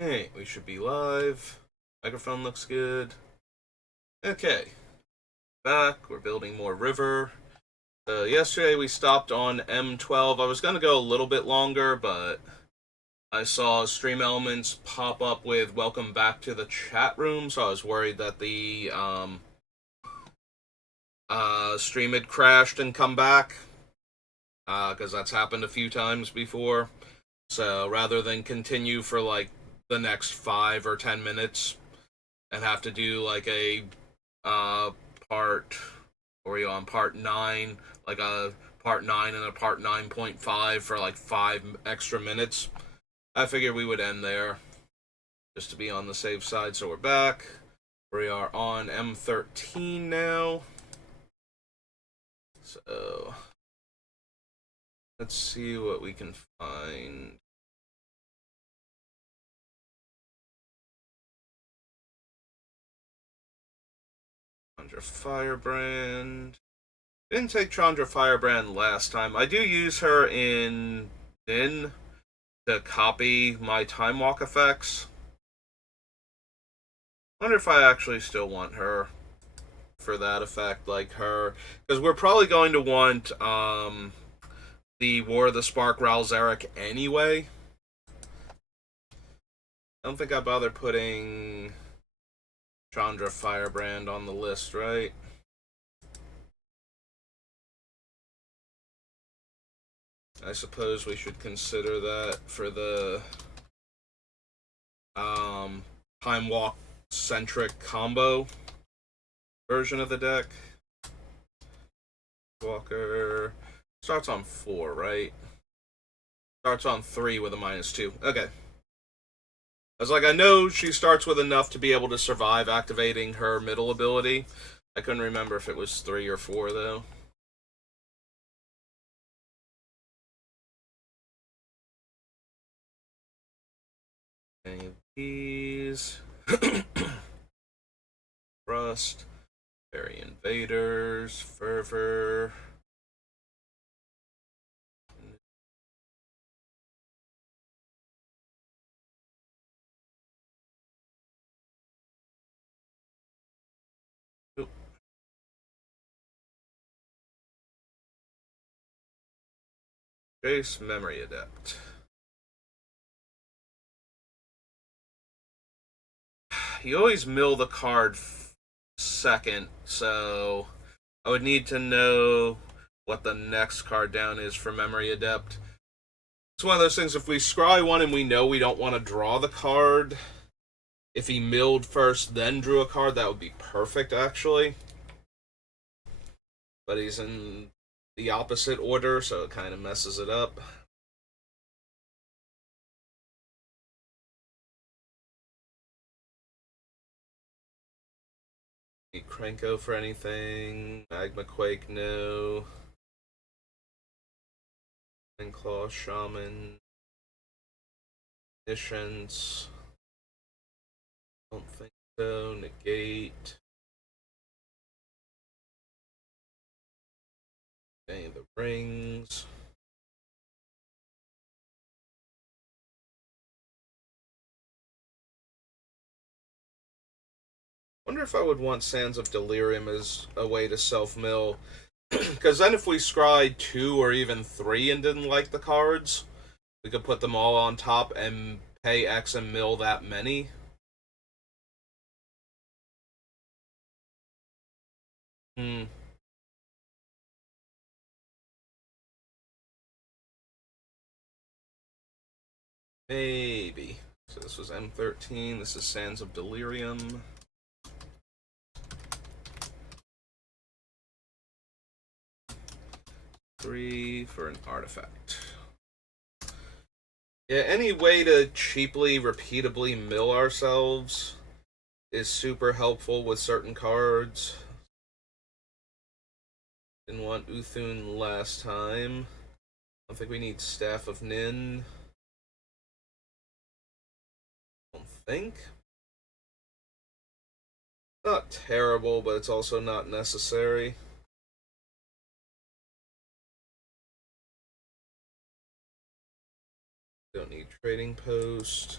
Hey, we should be live. Microphone looks good. Okay, back. We're building more river. Yesterday we stopped on M12. I was gonna go a little bit longer, but I saw Stream Elements pop up with "Welcome back to the chat room," so I was worried that the stream had crashed and come back, because that's happened a few times before. So rather than continue for like the next 5 or 10 minutes and have to do like a uh part or are you on part 9, like a part 9 and a part 9.5 for like 5 extra minutes, I figured we would end there just to be on the safe side. So we're back. We are on M13 now, so let's see what we can find. Chandra Firebrand. Didn't take Chandra Firebrand last time. I do use her in Nin to copy my time walk effects. Wonder if I actually still want her for that effect, like her, because we're probably going to want the War of the Spark Ralzeric anyway. I don't think I bother putting Chandra Firebrand on the list, right? I suppose we should consider that for the um, time walk centric combo version of the deck. Walker starts on 4, right? Starts on 3 with a -2. Okay. I was like, I know she starts with enough to be able to survive activating her middle ability. I couldn't remember if it was 3 or 4, though. Any of these. Rust. Fairy Invaders. Fervor. Oop. Jace Memory Adept. You always mill the card second, so I would need to know what the next card down is for Memory Adept. It's one of those things, if we scry one and we know we don't want to draw the card, if he milled first, then drew a card, that would be perfect, actually. But he's in the opposite order, so it kind of messes it up. Need Krenko for anything. Magma Quake, no. And Claw Shaman. Omniscience. Don't think so. Negate. Any of the rings. Wonder if I would want Sands of Delirium as a way to self-mill. Because then if we scry 2 or even 3 and didn't like the cards, we could put them all on top and pay X and mill that many. Hmm. Maybe. So this was M13. This is Sands of Delirium. 3 for an artifact. Yeah, any way to cheaply, repeatably mill ourselves is super helpful with certain cards. Didn't want Uthun last time. I don't think we need Staff of Nin. I don't think. Not terrible, but it's also not necessary. Don't need Trading Post.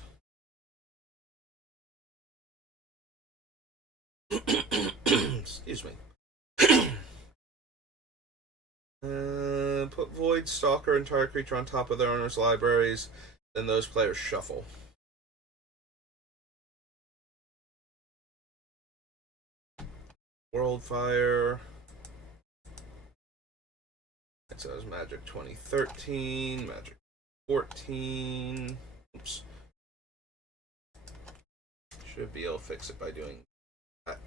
Excuse me. Put Void, Stalker, and Entire Creature on top of their owner's libraries. Then those players shuffle. Worldfire. So it was Magic 2013, Magic 14. Oops. Should be able to fix it by doing that.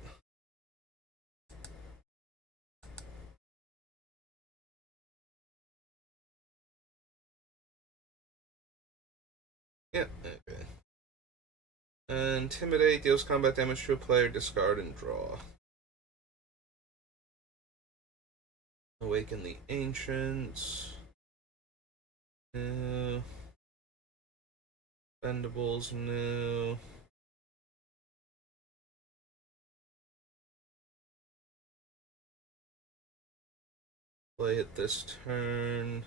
Yeah, okay. Intimidate deals combat damage to a player, discard, and draw. Awaken the Ancients. No. Bendables, no. Play it this turn.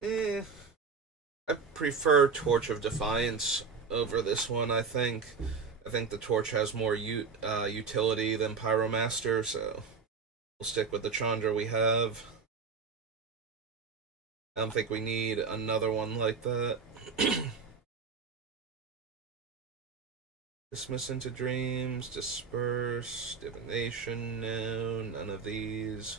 I prefer Torch of Defiance over this one, I think. I think the Torch has more utility than Pyromaster, so we'll stick with the Chandra we have. I don't think we need another one like that. Dismiss into Dreams, Disperse, Divination, no, none of these.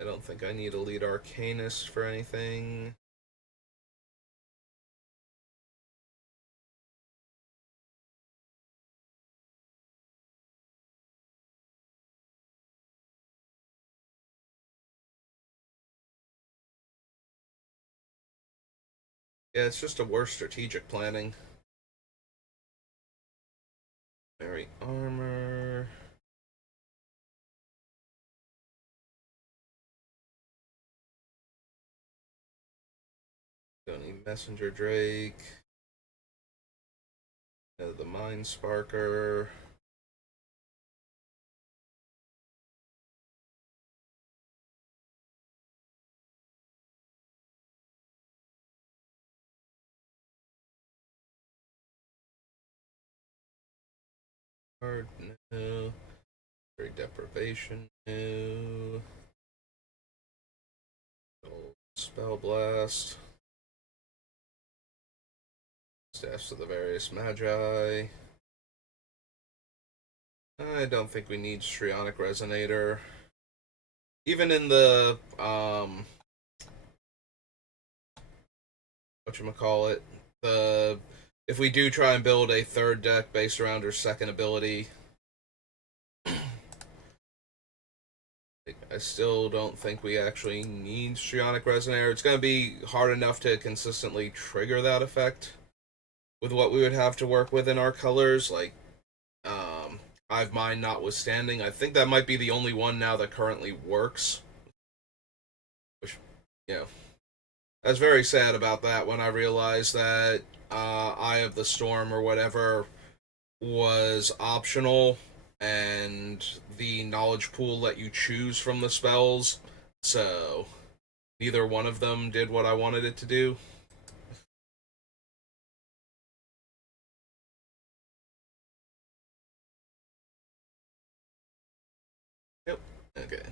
I don't think I need a lead Arcanist for anything. Yeah, it's just a worse strategic planning. Mary Armor. Don't need Messenger Drake. The Mind Sparker. Card, no. Very Deprivation, no. Spell Blast. Staffs of the Various Magi. I don't think we need Strionic Resonator. Even in the whatchamacallit, the if we do try and build a third deck based around her second ability, I still don't think we actually need Strionic Resonator. It's going to be hard enough to consistently trigger that effect with what we would have to work with in our colors, like Hive Mind notwithstanding. I think that might be the only one now that currently works. Which, you know, I was very sad about that when I realized that Eye of the Storm or whatever was optional and the knowledge pool let you choose from the spells, so neither one of them did what I wanted it to do. Yep. Okay.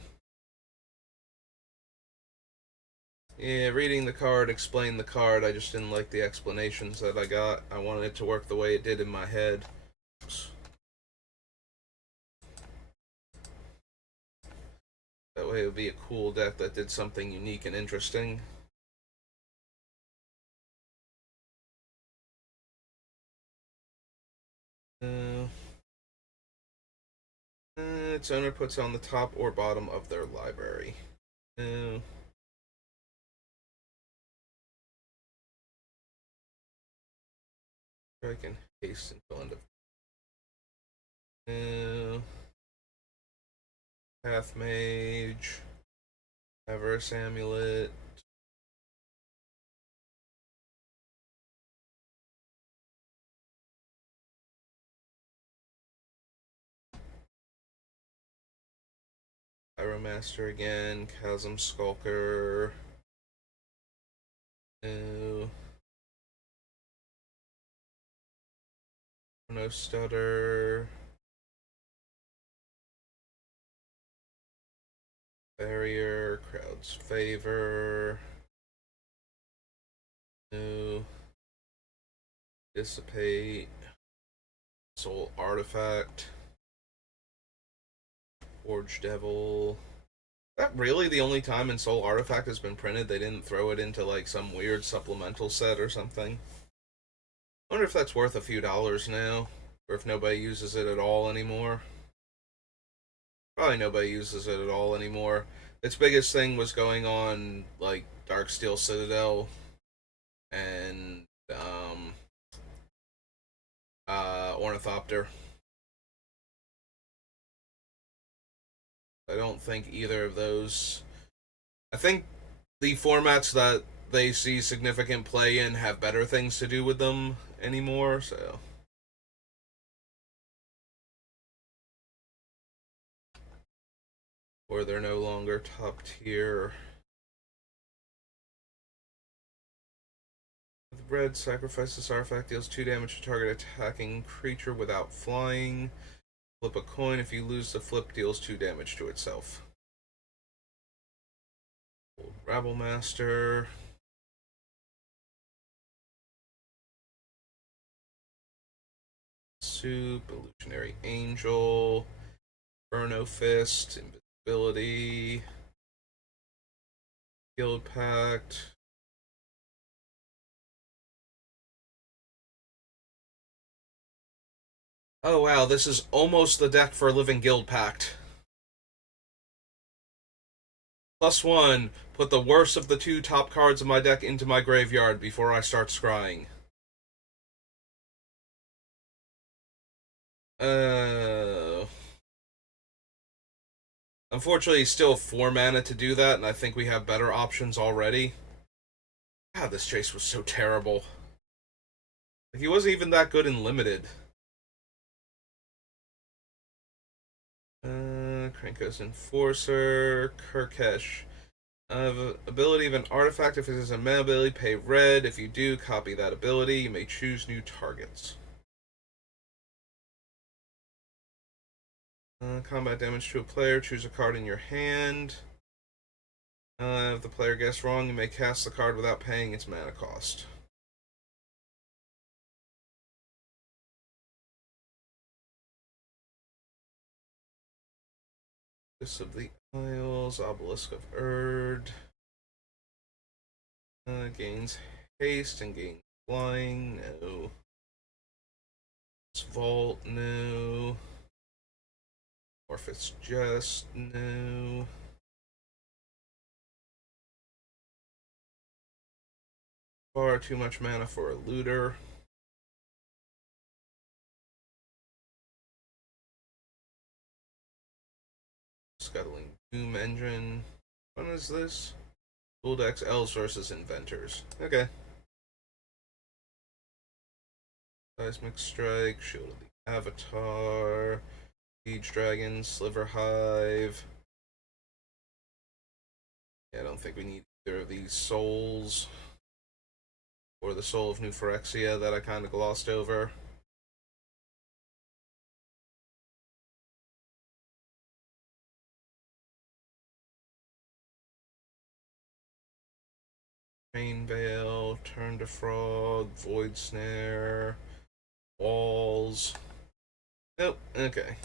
Yeah, reading the card explained the card. I just didn't like the explanations that I got. I wanted it to work the way it did in my head. Oops. That way it would be a cool deck that did something unique and interesting. Uh, its owner puts on the top or bottom of their library. Uh, I can haste until end of. Path Mage. Avarice Amulet. Pyromaster again. Chasm Skulker. No. No Stutter. Barrier. Crowd's Favor. No. Dissipate. Soul Artifact. Forge Devil. Is that really the only time in Soul Artifact has been printed they didn't throw it into like some weird supplemental set or something? I wonder if that's worth a few dollars now, or if nobody uses it at all anymore. Probably nobody uses it at all anymore. Its biggest thing was going on like Darksteel Citadel and Ornithopter. I don't think either of those. I think the formats that they see significant play in have better things to do with them anymore, so. Or they're no longer top tier. The red, sacrifice this artifact, deals 2 damage to target attacking creature without flying. Flip a coin. If you lose the flip, deals 2 damage to itself. Rabble Master. Soup, Illusionary Angel. Inferno Fist, Invisibility. Guild Pact. Oh wow, this is almost the deck for Living Guild Pact. +1, put the worst of the 2 top cards of my deck into my graveyard before I start scrying. Unfortunately, still 4 mana to do that, and I think we have better options already. God, this chase was so terrible. Like, he wasn't even that good in Limited. Krenko's Enforcer, Kirkesh. Ability of an artifact. If it is a mana ability, pay red. If you do, copy that ability. You may choose new targets. Combat damage to a player. Choose a card in your hand. If the player guessed wrong, you may cast the card without paying its mana cost. This of the Isles, Obelisk of Erd. Gains haste and gains flying. No. Vault. No. Orphis Jest. No. Far too much mana for a looter. Scuttling Doom Engine. When is this? Dual decks Elves versus Inventors. Okay. Seismic Strike, Shield of the Avatar, Siege Dragon, Sliver Hive. Yeah, I don't think we need either of these souls. Or the Soul of New Phyrexia that I kind of glossed over. Rain Veil, Turn to Frog, Void Snare, Walls. Nope, okay.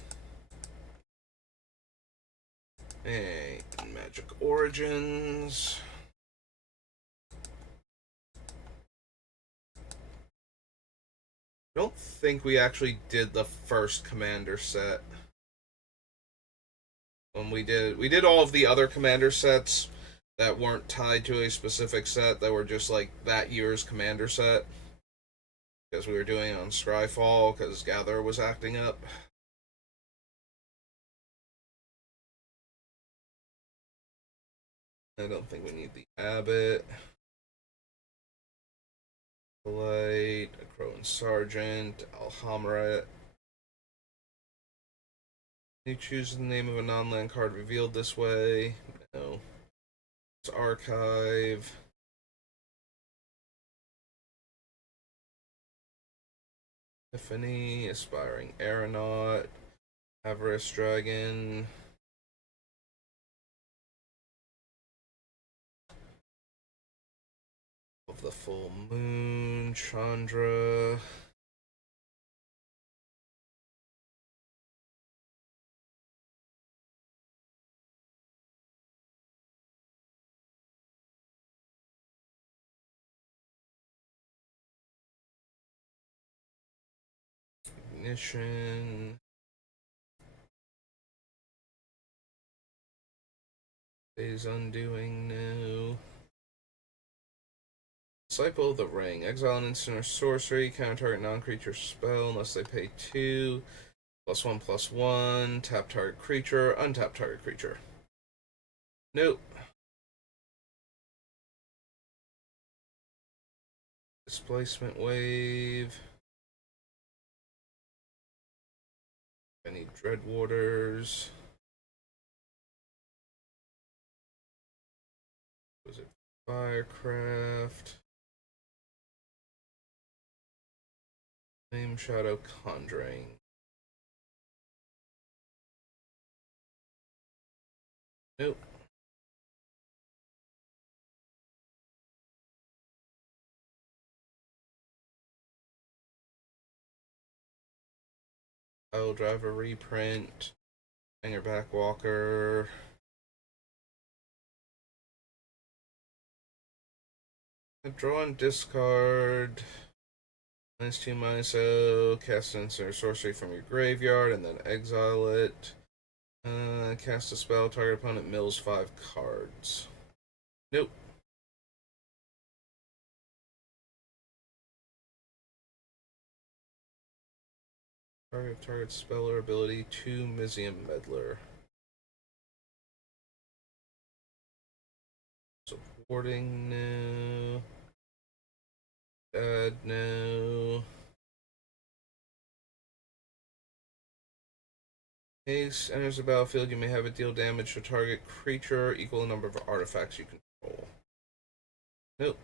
Hey, Magic Origins. I don't think we actually did the first Commander set. When we did all of the other Commander sets that weren't tied to a specific set, that were just like that year's Commander set. Because we were doing it on Scryfall, because Gather was acting up. I don't think we need the Abbot. Light, a Crowan Sergeant, Alhamret. You choose the name of a non-land card revealed this way. No. It's archive. Epiphany, Aspiring Aeronaut, Avarice Dragon. Of the Full Moon, Chandra. Ignition. Phase Undoing, no. Disciple of the Ring. Exile an instant or sorcery. Counter target non-creature spell unless they pay 2. +1/+1. Tap target creature. Untap target creature. Nope. Displacement Wave. Any Dreadwaters. Was it Firecraft? Flame Shadow Conjuring. Nope. Pile Driver reprint. Hanger Backwalker. Draw and discard. -2, -0. Cast an instant or sorcery from your graveyard and then exile it. Cast a spell. Target opponent mills 5 cards. Nope. Target spell or ability 2 Mizzium Meddler. Supporting, no. Bad, no. Haste enters the battlefield. You may have it deal damage to target creature equal to the number of artifacts you control. Nope.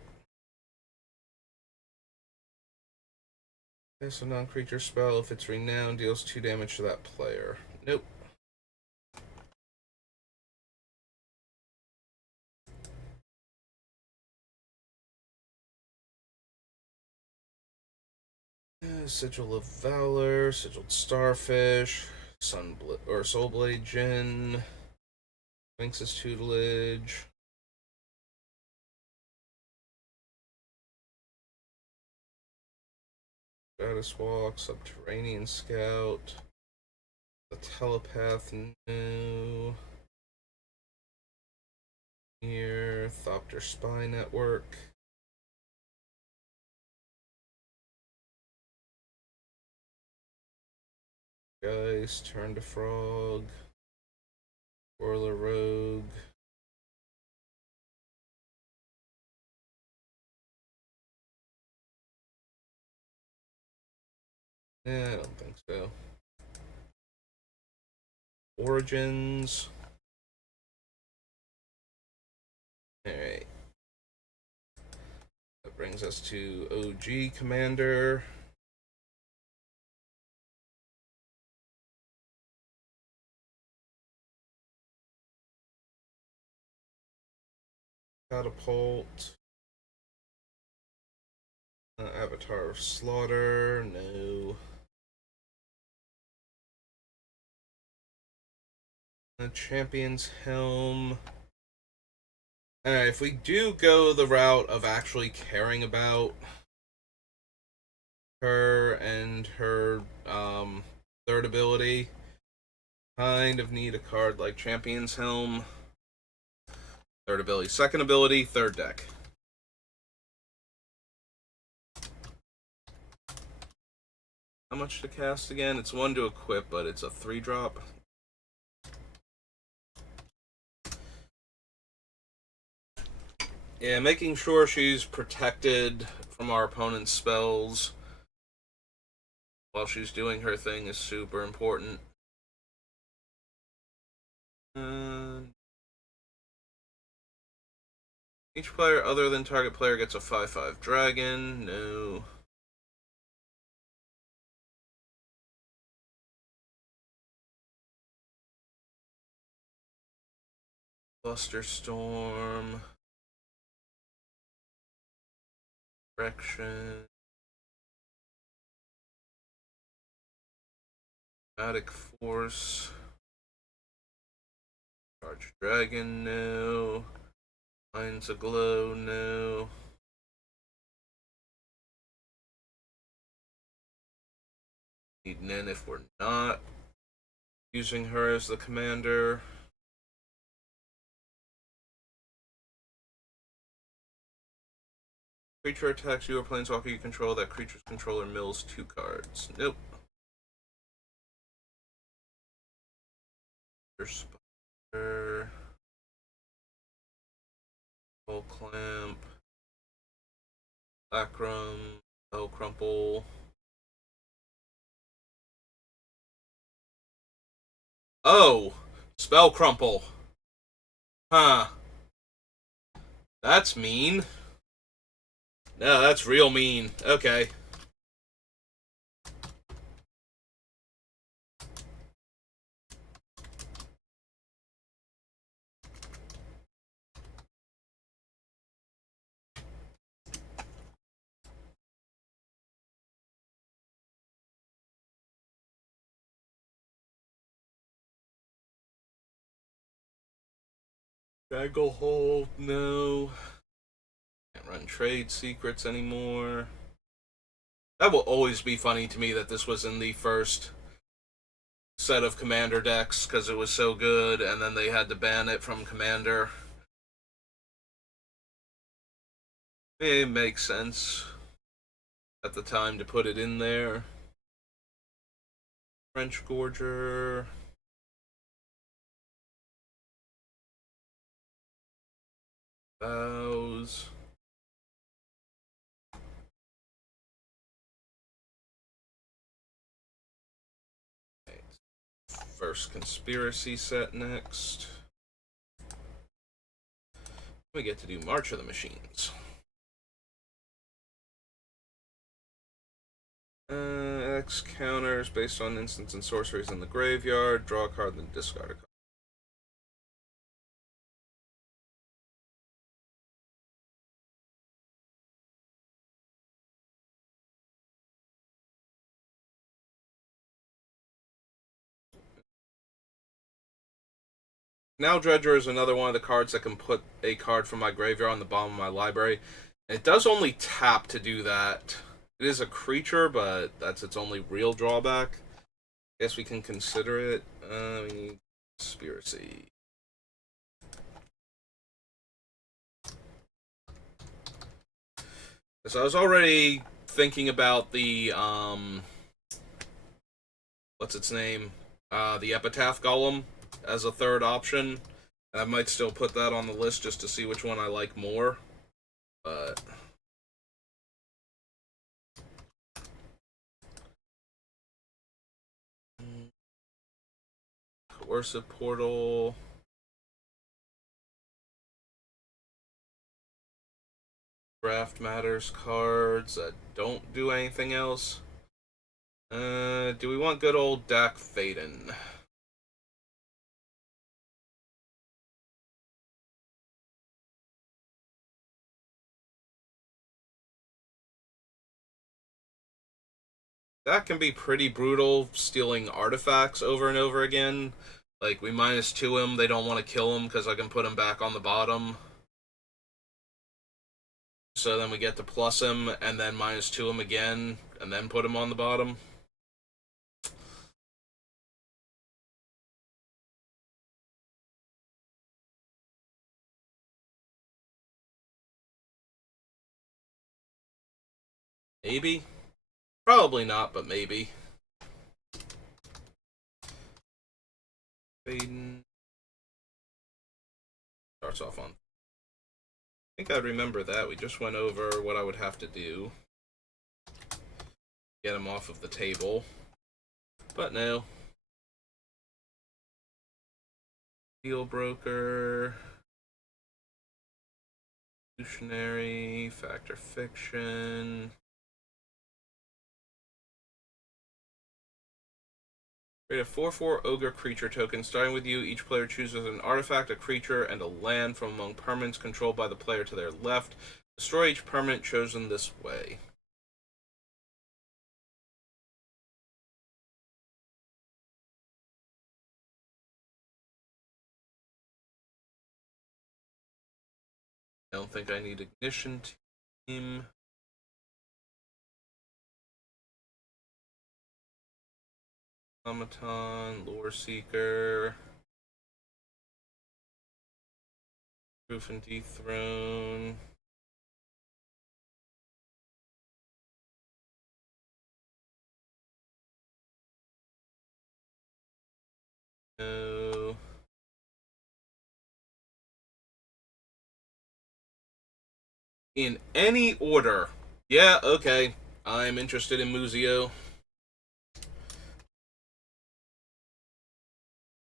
Cast a non-creature spell. If it's renowned, deals 2 damage to that player. Nope. Sigil of Valor, Sigiled Starfish, Soulblade Djinn, Sphinx's Tutelage. Stratus Walk, Subterranean Scout, the Telepath, no. Here, Thopter Spy Network. Guys, Turn to Frog, Orla Rogue. I don't think so. Origins. Alright. That brings us to OG Commander. Catapult. Avatar of Slaughter, no. Champion's Helm. Alright, if we do go the route of actually caring about her and her third ability, kind of need a card like Champion's Helm. Third ability, second ability, third deck. How much to cast again? It's 1 to equip, but it's a 3-drop. Yeah, making sure she's protected from our opponent's spells while she's doing her thing is super important. And each player other than target player gets a 5/5 dragon. No. Buster Storm. Direction. Dramatic Force. Charge Dragon, no. Minds Aglow, no. Need Nin if we're not using her as the commander. Creature attacks you or planeswalker you control. That creature's controller mills 2 cards. Nope. Spider. Full Clamp. Sacrum. Spell Crumple. Oh! Spell Crumple. Huh. That's mean. No, that's real mean. Okay. Stranglehold, no. Can't run trade secrets anymore. That will always be funny to me that this was in the first set of Commander decks because it was so good, and then they had to ban it from Commander. It makes sense at the time to put it in there. French Gorger. Vows. First Conspiracy set next. We get to do March of the Machines. X counters based on instants and sorceries in the graveyard. Draw a card, then discard a card. Now Dredger is another one of the cards that can put a card from my graveyard on the bottom of my library. And it does only tap to do that. It is a creature, but that's its only real drawback. Guess we can consider it. We need Conspiracy. So I was already thinking about the what's its name? The Epitaph Golem as a third option. I might still put that on the list just to see which one I like more. But Coercive Portal. Draft Matters cards that don't do anything else. Do we want good old Dak Thaden? That can be pretty brutal, stealing artifacts over and over again. Like, we -2 him, they don't want to kill him because I can put him back on the bottom. So then we get to plus him, and then -2 him again, and then put him on the bottom. Maybe? Probably not, but maybe. Thaden starts off on. I think I remember that. We just went over what I would have to do. Get him off of the table. But no. Deal Broker, Evolutionary, Fact or Fiction. Create a 4/4 Ogre creature token. Starting with you, each player chooses an artifact, a creature, and a land from among permanents controlled by the player to their left. Destroy each permanent chosen this way. I don't think I need Ignition Team. Automaton, Lore Seeker, Proof and Dethrone. No. In any order. Yeah, okay. I'm interested in Muzio.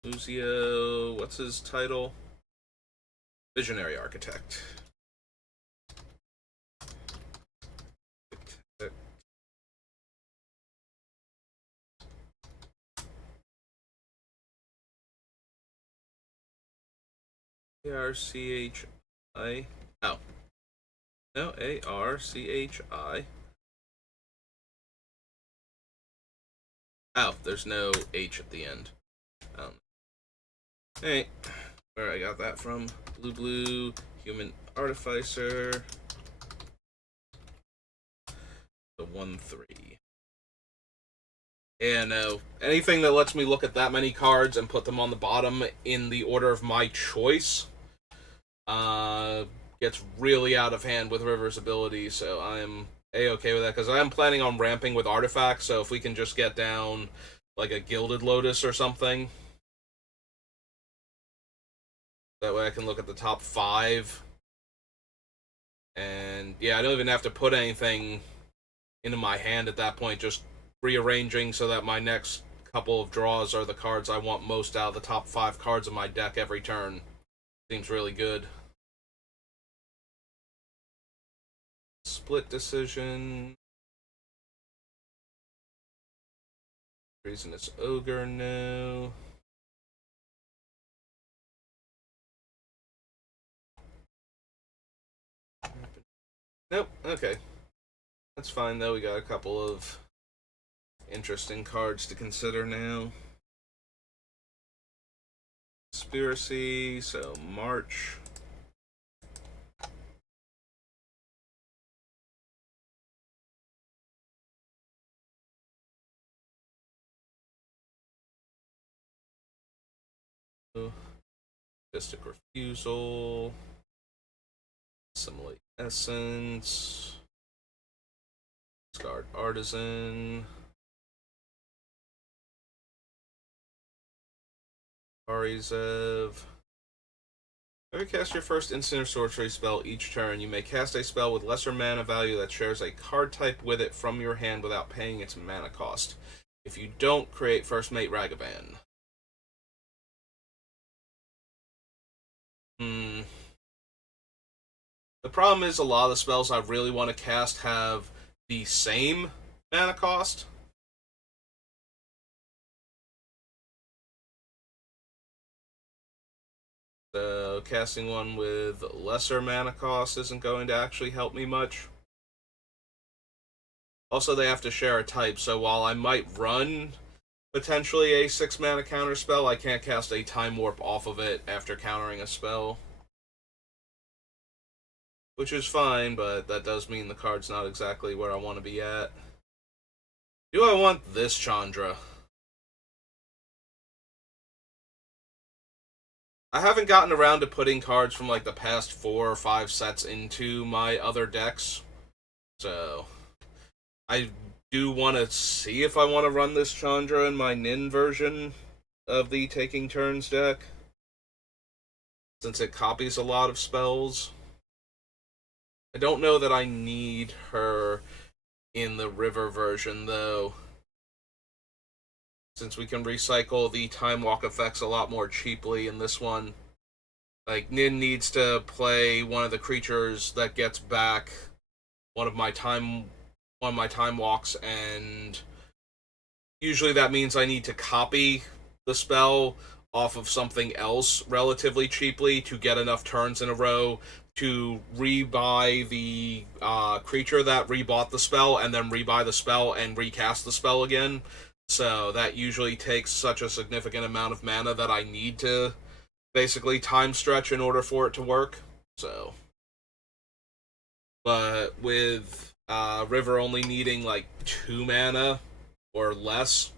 Muzio, what's his title? Visionary Architect. A-R-C-H-I. Oh. No, A-R-C-H-I. Oh, there's no H at the end. Hey, where I got that from? Blue, Human Artificer. The 1/3. Yeah, no. Anything that lets me look at that many cards and put them on the bottom in the order of my choice gets really out of hand with River's ability, so I'm A-okay with that, because I am planning on ramping with artifacts, so if we can just get down like a Gilded Lotus or something, that way I can look at the top 5. And yeah, I don't even have to put anything into my hand at that point, just rearranging so that my next couple of draws are the cards I want most out of the top 5 cards of my deck every turn. Seems really good. Split Decision. Reason it's Ogre, no. Nope, okay. That's fine though, we got a couple of interesting cards to consider now. Conspiracy, so March. Mystic Refusal. Assimilate Essence. Scarred Artisan. Arizev. Whenever you cast your first instant or sorcery spell each turn, you may cast a spell with lesser mana value that shares a card type with it from your hand without paying its mana cost. If you don't, create First Mate Ragavan. The problem is a lot of the spells I really want to cast have the same mana cost. So casting one with lesser mana cost isn't going to actually help me much. Also, they have to share a type, so while I might run potentially a 6 mana counter spell, I can't cast a Time Warp off of it after countering a spell. Which is fine, but that does mean the card's not exactly where I want to be at. Do I want this Chandra? I haven't gotten around to putting cards from like the past 4 or 5 sets into my other decks. So I do want to see if I want to run this Chandra in my Nin version of the Taking Turns deck, since it copies a lot of spells. I don't know that I need her in the River version, though, since we can recycle the Time Walk effects a lot more cheaply in this one. Like, Nin needs to play one of the creatures that gets back one of my time walks, and usually that means I need to copy the spell off of something else relatively cheaply to get enough turns in a row to rebuy the creature that rebought the spell, and then rebuy the spell and recast the spell again. So that usually takes such a significant amount of mana that I need to basically time stretch in order for it to work. So, but with River only needing like 2 mana or less,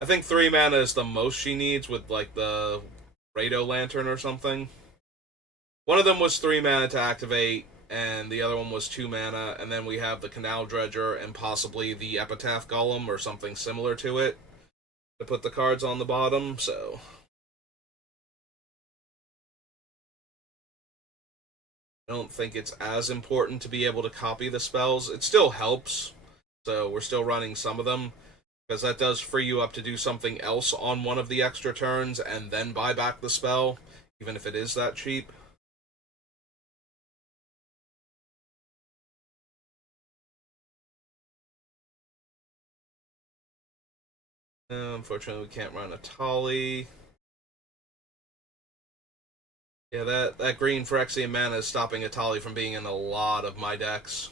I think 3 mana is the most she needs with like the Rado Lantern or something. One of them was 3 mana to activate, and the other one was 2 mana, and then we have the Canal Dredger and possibly the Epitaph Golem or something similar to it to put the cards on the bottom, so... I don't think it's as important to be able to copy the spells. It still helps, so we're still running some of them, because that does free you up to do something else on one of the extra turns and then buy back the spell, even if it is that cheap. Unfortunately, we can't run a Tali. Yeah, that green Phyrexian mana is stopping a Tali from being in a lot of my decks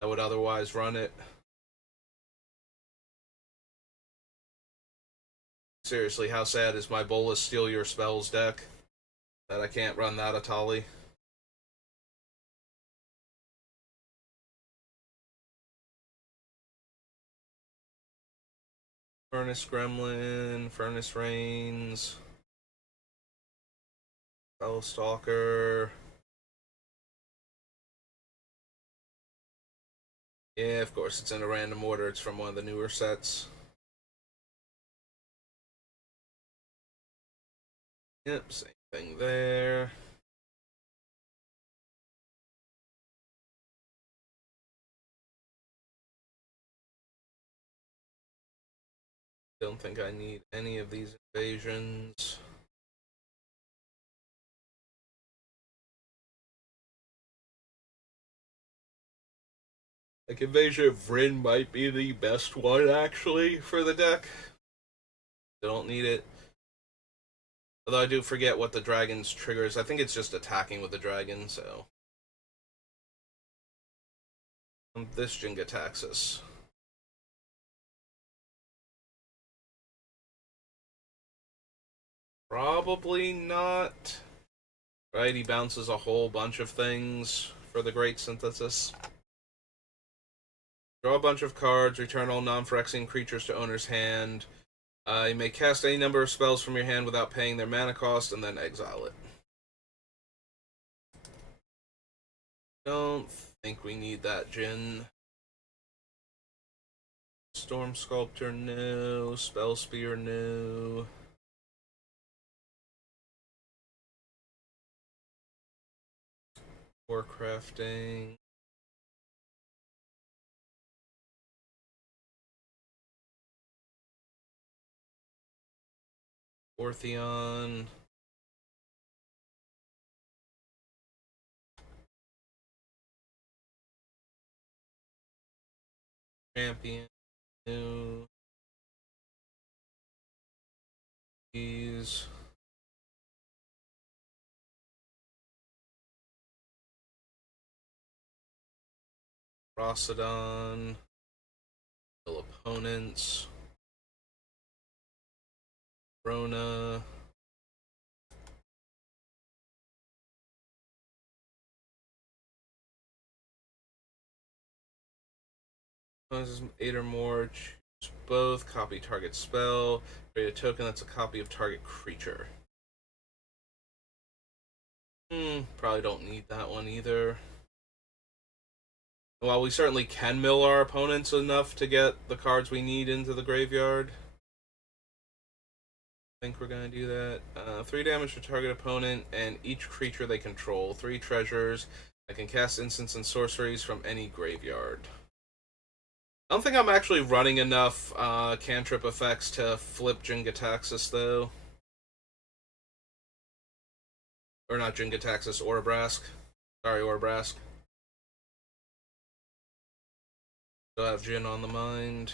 that would otherwise run it. Seriously, how sad is my Bolas Steal Your Spells deck that I can't run that Atali? Furnace Gremlin, Furnace Rains, Spellstalker. Yeah, of course, it's in a random order. It's from one of the newer sets. Yep, same thing there. Don't think I need any of these invasions. Like, Invasion of Vryn might be the best one, actually, for the deck. Don't need it. Although I do forget what the dragon's triggers. I think it's just attacking with the dragon, so... This Jin-Gitaxias. Probably not. Right, he bounces a whole bunch of things for the Great Synthesis. Draw a bunch of cards, return all non-Phyrexian creatures to owner's hand. You may cast any number of spells from your hand without paying their mana cost, and then exile it. Don't think we need that, Jin. Storm Sculptor, no. Spell Spear, no. Warcrafting. Ortheon. Champion. No. These. Rosodon. Kill opponents. Rona. Causes 8 or more. Choose both. Copy target spell. Create a token that's a copy of target creature. Probably don't need that one either. While we certainly can mill our opponents enough to get the cards we need into the graveyard, I think we're going to do that. 3 damage to target opponent and each creature they control. 3 treasures. I can cast instants and sorceries from any graveyard. I don't think I'm actually running enough cantrip effects to flip Jin-Gitaxias, though. Or not Jin-Gitaxias, Orobrask. Sorry, Orobrask. Still have Jin on the mind.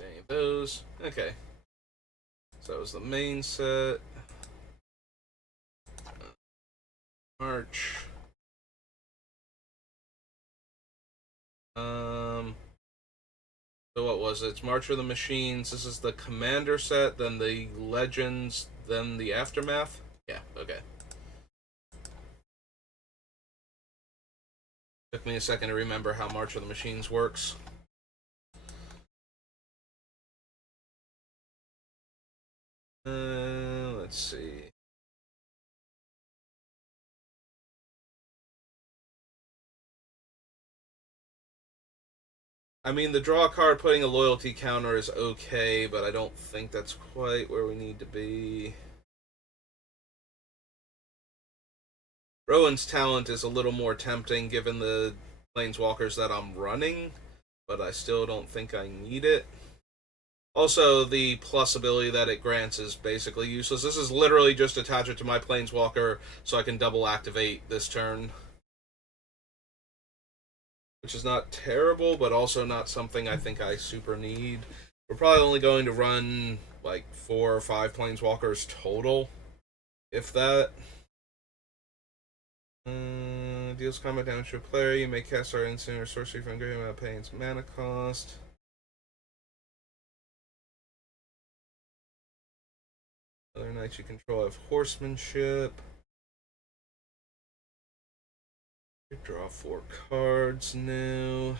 Any of those. Okay. So that was the main set. March. So what was it? It's March of the Machines. This is the Commander set, then the Legends, then the Aftermath? Yeah, okay. Took me a second to remember how March of the Machines works. Let's see. I mean, the draw card putting a loyalty counter is okay, but I don't think that's quite where we need to be. Rowan's Talent is a little more tempting given the planeswalkers that I'm running, but I still don't think I need it. Also, the plus ability that it grants is basically useless. This is literally just attach it to my planeswalker so I can double activate this turn. Which is not terrible, but also not something I think I super need. We're probably only going to run like 4 or 5 planeswalkers total, if that. Deals combat damage to a player. You may cast our instant or sorcery from grave without paying its mana cost. Other knights you control have horsemanship. You draw 4 cards now.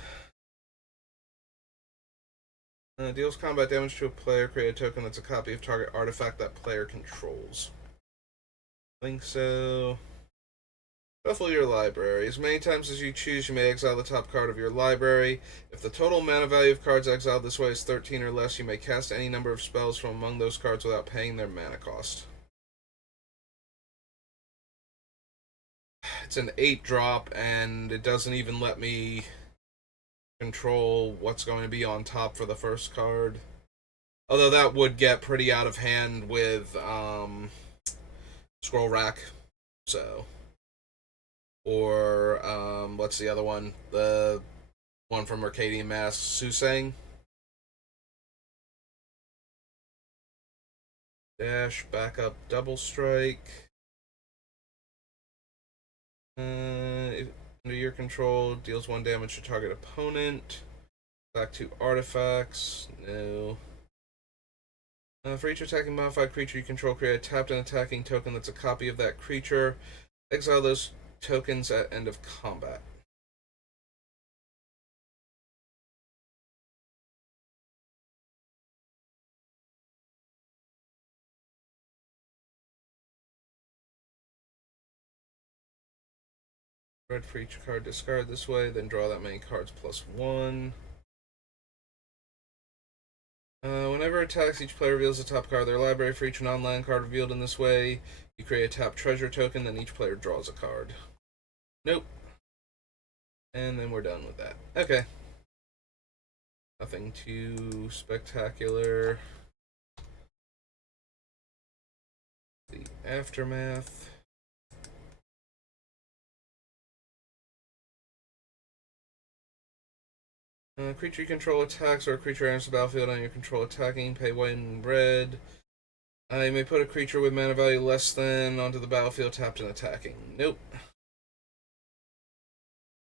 Deals combat damage to a player. Create a token that's a copy of target artifact that player controls. I think so. Shuffle your library. As many times as you choose, you may exile the top card of your library. If the total mana value of cards exiled this way is 13 or less, you may cast any number of spells from among those cards without paying their mana cost. It's an 8-drop, and it doesn't even let me control what's going to be on top for the first card. Although that would get pretty out of hand with Scroll Rack. So. Or, what's the other one? The one from Arcadian Masks, Susang. Dash, backup, double strike. Under your control, deals 1 damage to target opponent. Back to artifacts. No. For each attacking modified creature you control, create a tapped and attacking token that's a copy of that creature. Exile those tokens at end of combat. Red for each card discard this way, then draw that many cards plus 1. Whenever attacks, each player reveals the top card of their library. For each non-land card revealed in this way, you create a tapped treasure token, then each player draws a card. Nope. And then we're done with that. Okay. Nothing too spectacular. The Aftermath. Creature you control attacks or a creature enters the battlefield on your control attacking. Pay 1 and red. You may put a creature with mana value less than onto the battlefield tapped and attacking. Nope.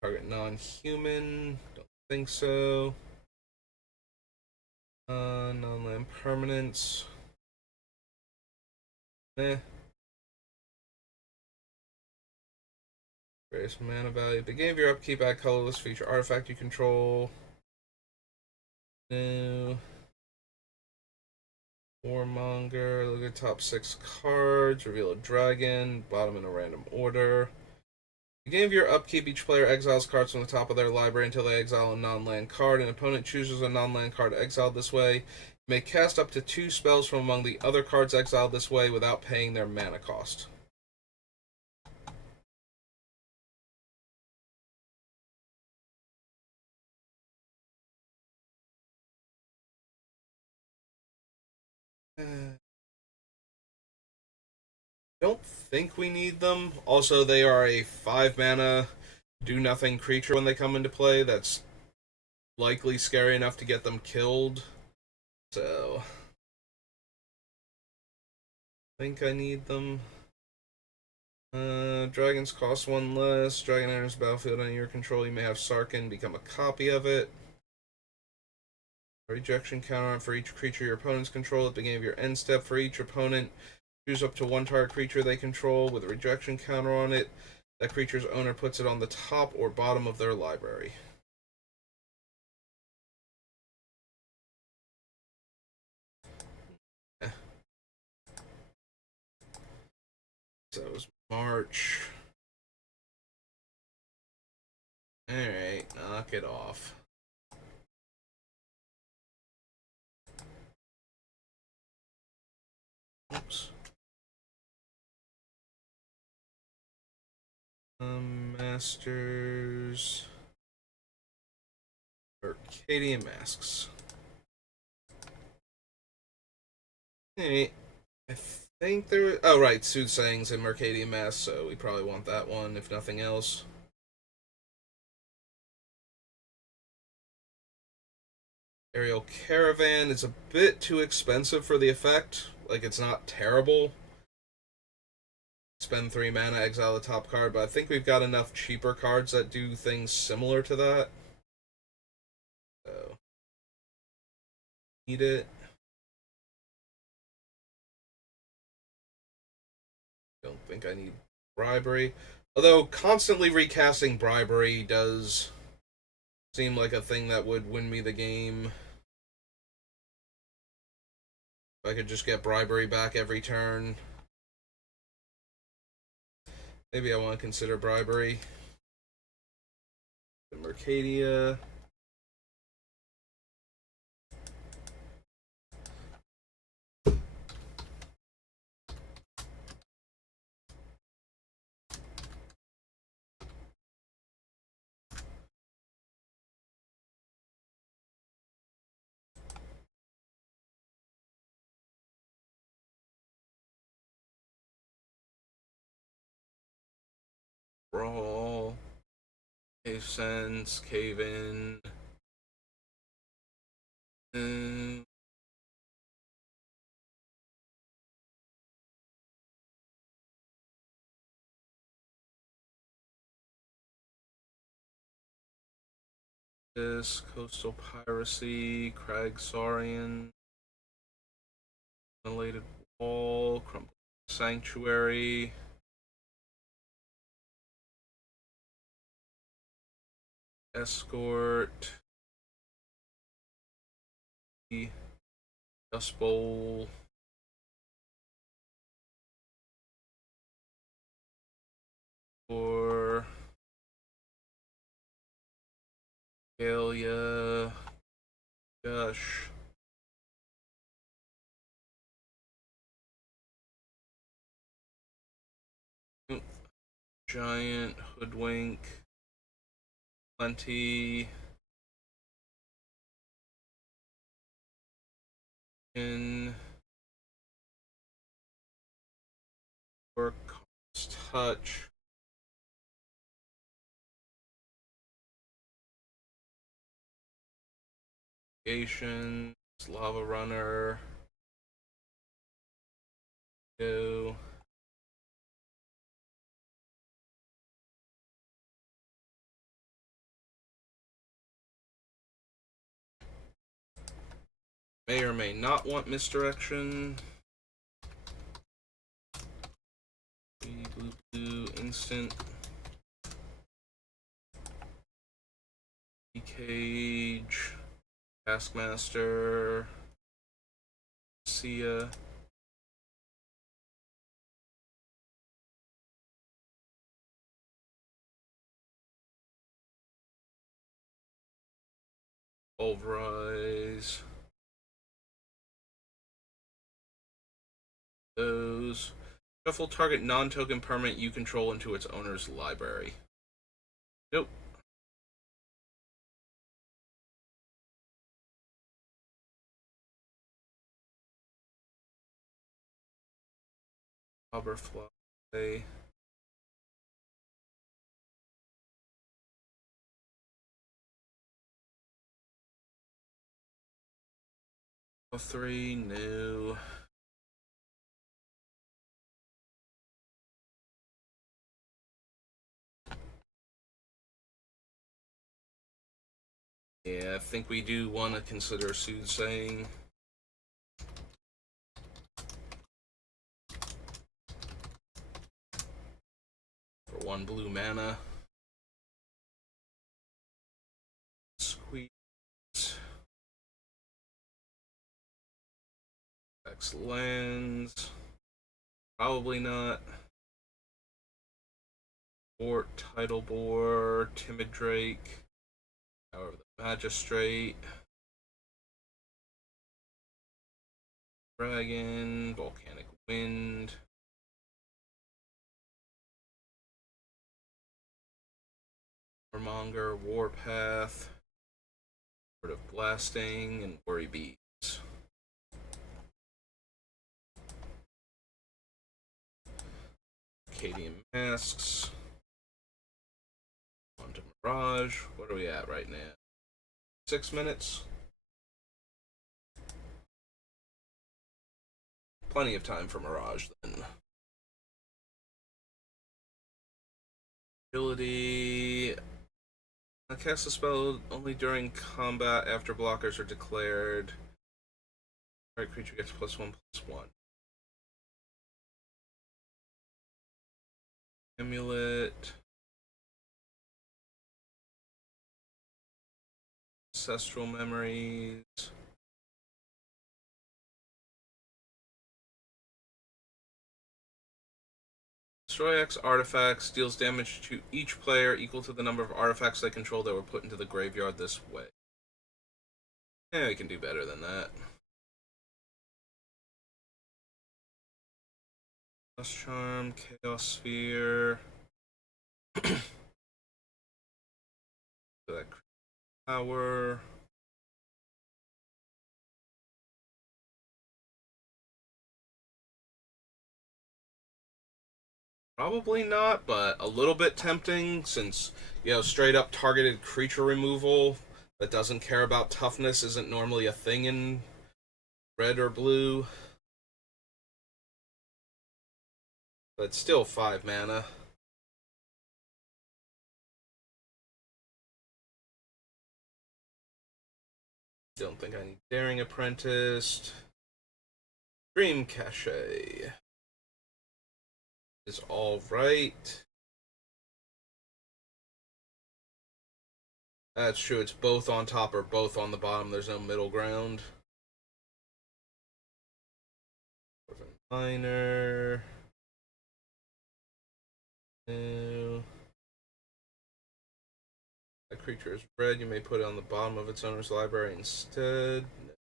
Target non-human. Don't think so. Non-land permanents. Eh. Various mana value. Beginning of your upkeep, add colorless feature artifact you control. No. Warmonger. Look at top 6 cards. Reveal a dragon. Bottom in a random order. Beginning of your upkeep, each player exiles cards from the top of their library until they exile a non-land card. An opponent chooses a non-land card exiled this way. You may cast up to 2 spells from among the other cards exiled this way without paying their mana cost. Don't think we need them. Also, they are a 5 mana do nothing creature when they come into play. That's likely scary enough to get them killed. So, I think I need them. Dragons cost 1 less. Dragon enters battlefield under your control. You may have Sarkhan become a copy of it. A rejection counter for each creature your opponents control at the beginning of your end step. For each opponent, choose up to 1 target creature they control with a rejection counter on it. That creature's owner puts it on the top or bottom of their library. So it was March. Alright, knock it off. Oops. Masters. Arcadian Masks. Alright. I think there was. Oh, right. Soothsaying's in Mercadian Masks, so we probably want that one, if nothing else. Aerial Caravan is a bit too expensive for the effect. Like, it's not terrible. Spend 3 mana, exile the top card, but I think we've got enough cheaper cards that do things similar to that. So, need it. Don't think I need Bribery. Although, constantly recasting Bribery does seem like a thing that would win me the game. If I could just get Bribery back every turn. Maybe I want to consider Bribery. The Mercadia. Brawl. Cave Sense. Cave In. This Coastal Piracy, Crag Saurian, Ventilated Wall, Crumbling Sanctuary, Escort, Dust Bowl, or Galia, Gush. Giant, Hoodwink, Plenty, in Work, Touch, Lava Runner, Go. May or may not want Misdirection. Blue, blue, instant. Cage. Taskmaster. Sia. Pulverize. Those. Shuffle target non-token permanent you control into its owner's library. Nope. Hoverfly. Three new. Yeah, I think we do want to consider Soothsaying. For 1 blue mana. Squeeze. X lands. Probably not. Fort, Tidal Bore, Timid Drake, Power of the Magistrate, Dragon, Volcanic Wind, Warmonger, Warpath, Sword of Blasting, and Worry Beads. Acadian Masks. On to Mirage. What are we at right now? 6 minutes? Plenty of time for Mirage then. Ability. Cast a spell only during combat after blockers are declared. Target creature gets +1/+1. Amulet. Ancestral Memories. Destroy X artifacts, deals damage to each player equal to the number of artifacts they control that were put into the graveyard this way. Yeah, we can do better than that. Chaos Charm, Chaos Sphere. That power. Probably not, but a little bit tempting since, straight up targeted creature removal that doesn't care about toughness isn't normally a thing in red or blue. But still 5 mana. Don't think I need Daring Apprentice. Dream Cache is alright. That's true, it's both on top or both on the bottom. There's no middle ground. Miner. No. That creature is red. You may put it on the bottom of its owner's library instead. I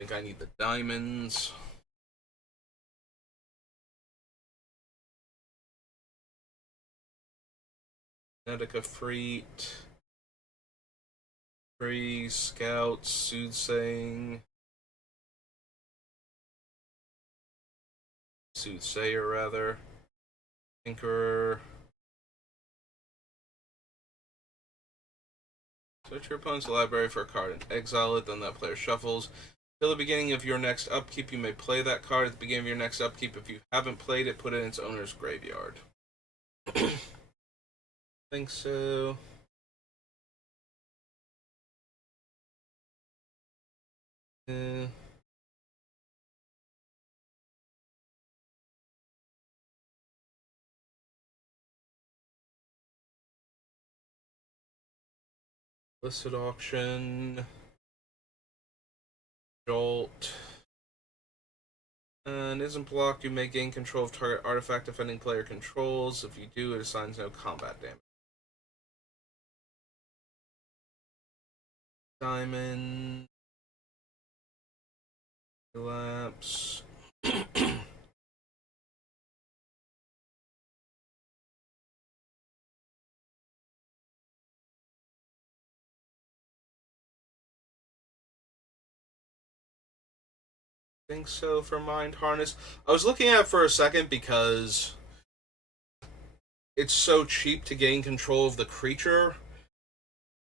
think I need the diamonds. Medica Freet. Free Scout, Soothsaying. Soothsayer, rather. Tinkerer. Search your opponent's library for a card and exile it, then that player shuffles. Till the beginning of your next upkeep, you may play that card. At the beginning of your next upkeep, if you haven't played it, put it in its owner's graveyard. Think so. Illicit Auction. Jolt. And isn't blocked, you may gain control of target artifact defending player controls. If you do, it assigns no combat damage. Diamond. Relapse. think so for Mind Harness. I was looking at it for a second because it's so cheap to gain control of the creature,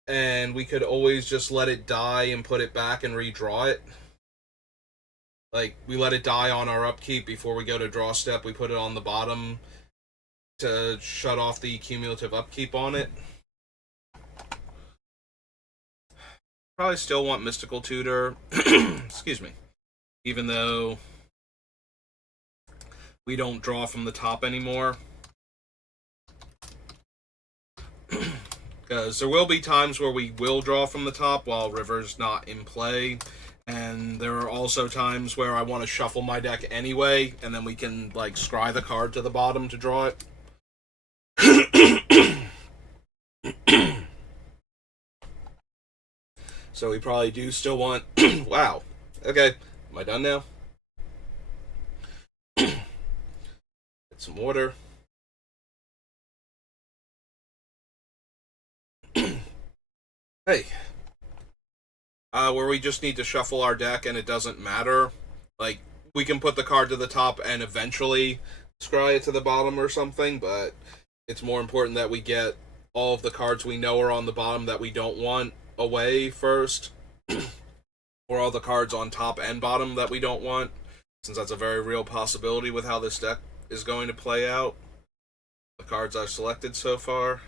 and we could always just let it die and put it back and redraw it. Like, we let it die on our upkeep before we go to draw step, we put it on the bottom to shut off the cumulative upkeep on it. Probably still want Mystical Tutor. Excuse me. Even though we don't draw from the top anymore. Because there will be times where we will draw from the top while River's not in play. And there are also times where I want to shuffle my deck anyway, and then we can, like, scry the card to the bottom to draw it. So we probably do still want... Wow. Okay. Am I done now? Get some water. Hey. Where we just need to shuffle our deck and it doesn't matter. Like, we can put the card to the top and eventually scry it to the bottom or something, but it's more important that we get all of the cards we know are on the bottom that we don't want away first. Or all the cards on top and bottom that we don't want, since that's a very real possibility with how this deck is going to play out. The cards I've selected so far.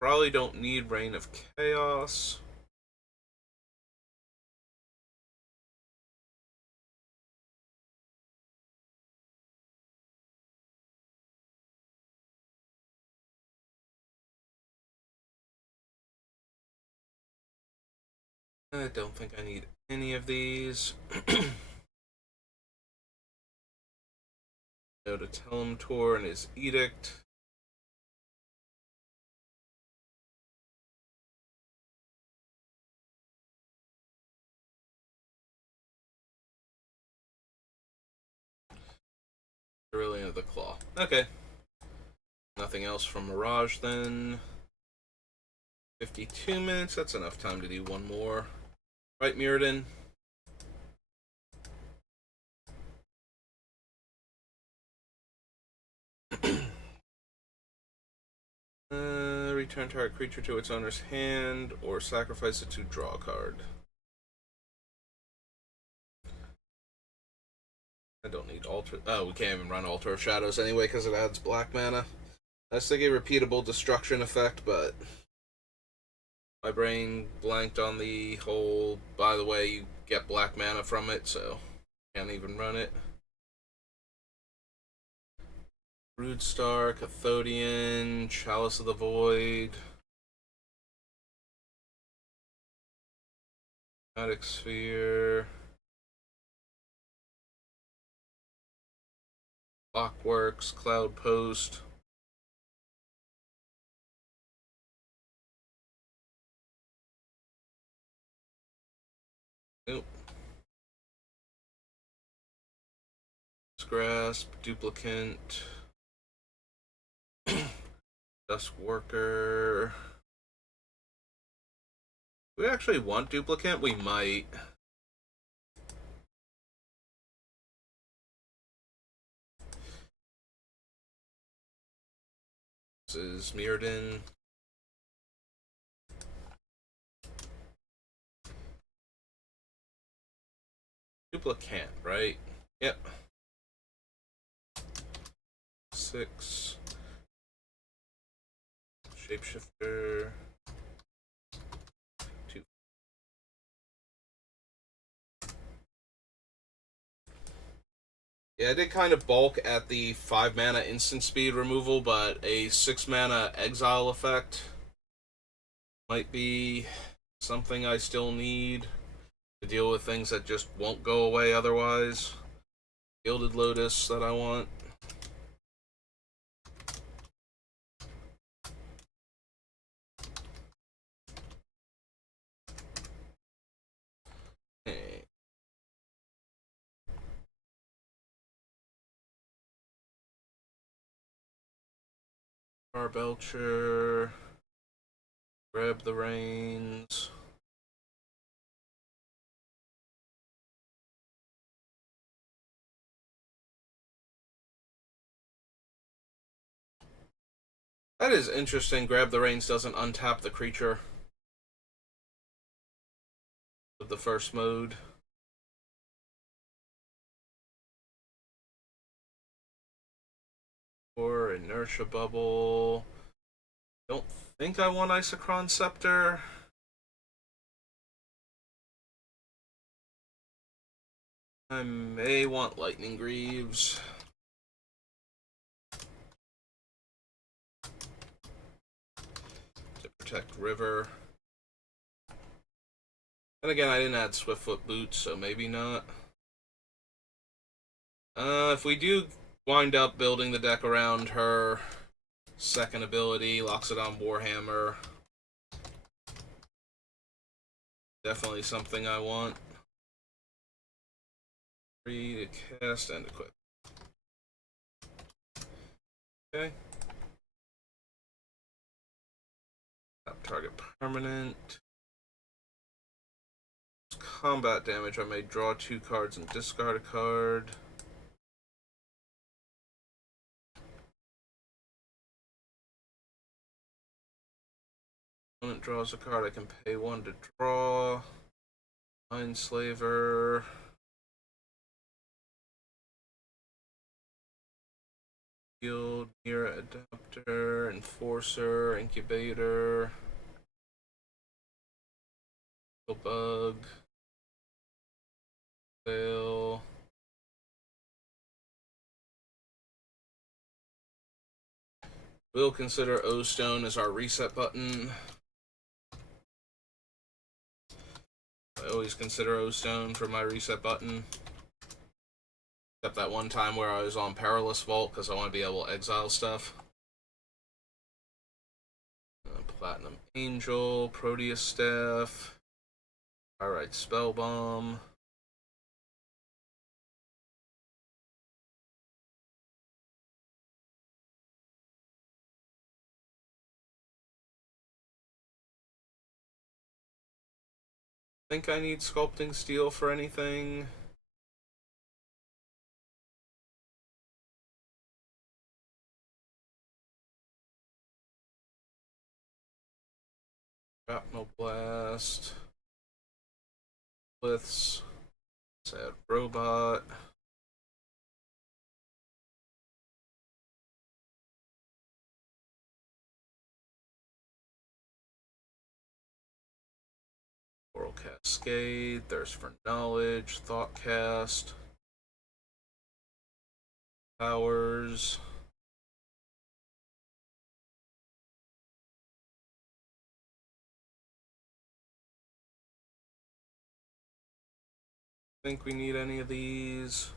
Probably don't need Reign of Chaos. I don't think I need any of these. Go to Telemtor and his Edict. Cerulean of the Claw. Okay. Nothing else from Mirage then. 52 minutes, that's enough time to do one more. Right, Mirrodin? Return target creature to its owner's hand, or sacrifice it to draw a card. I don't need Altar... Oh, we can't even run Altar of Shadows anyway because it adds black mana. I was thinking repeatable destruction effect, but my brain blanked on the whole, by the way, you get black mana from it, so can't even run it. Broodstar, Cathodian, Chalice of the Void, Chromatic Sphere, Clockworks, Cloud Post. Nope. Grasp, Duplicant, Dusk Worker. We actually want Duplicant? We might. This is Mirrodin. Duplicant, right? Yep. 6. Shapeshifter. 2. Yeah, I did kind of bulk at the 5 mana instant speed removal, but a 6 mana exile effect might be something I still need to deal with things that just won't go away otherwise. Gilded Lotus that I want. Belcher. Grab the reins. That is interesting. Grab the reins doesn't untap the creature with the first mode. Or Inertia Bubble. Don't think I want Isochron Scepter. I may want Lightning Greaves. To protect River. And again, I didn't add Swiftfoot Boots, so maybe not. If we do wind up building the deck around her second ability, Loxodon Warhammer, definitely something I want. 3 to cast and equip. Okay. Tap target permanent. Combat damage, I may draw 2 cards and discard a card. Opponent draws a card, I can pay 1 to draw. Mindslaver. Field, Mira Adapter, Enforcer, Incubator. Bug. Fail. We'll consider O-Stone as our reset button. I always consider O-Stone for my reset button. Except that one time where I was on Perilous Vault because I want to be able to exile stuff. Platinum Angel, Proteus Staff. Alright, Spell Bomb. Think I need Sculpting Steel for anything? Shrapnel Blast. Blitz. Sad Robot. Oral Cascade, Thirst for Knowledge, Thoughtcast, Powers. Think we need any of these?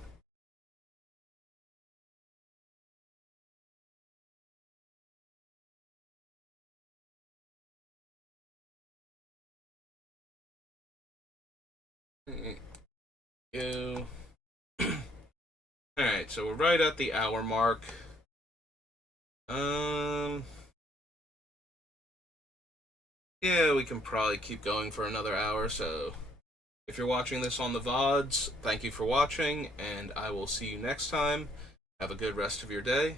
Go. Alright, so we're right at the hour mark. Yeah, we can probably keep going for another hour, so if you're watching this on the VODs, thank you for watching, and I will see you next time. Have a good rest of your day.